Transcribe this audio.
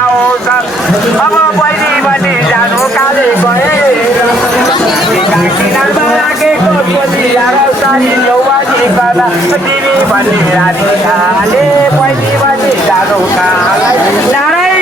अब बहिनी भने जानु काले लागेको सारी यौवानी कला तिमी भन्ने रानी खाले बहिनी भने जानु कालै नारायण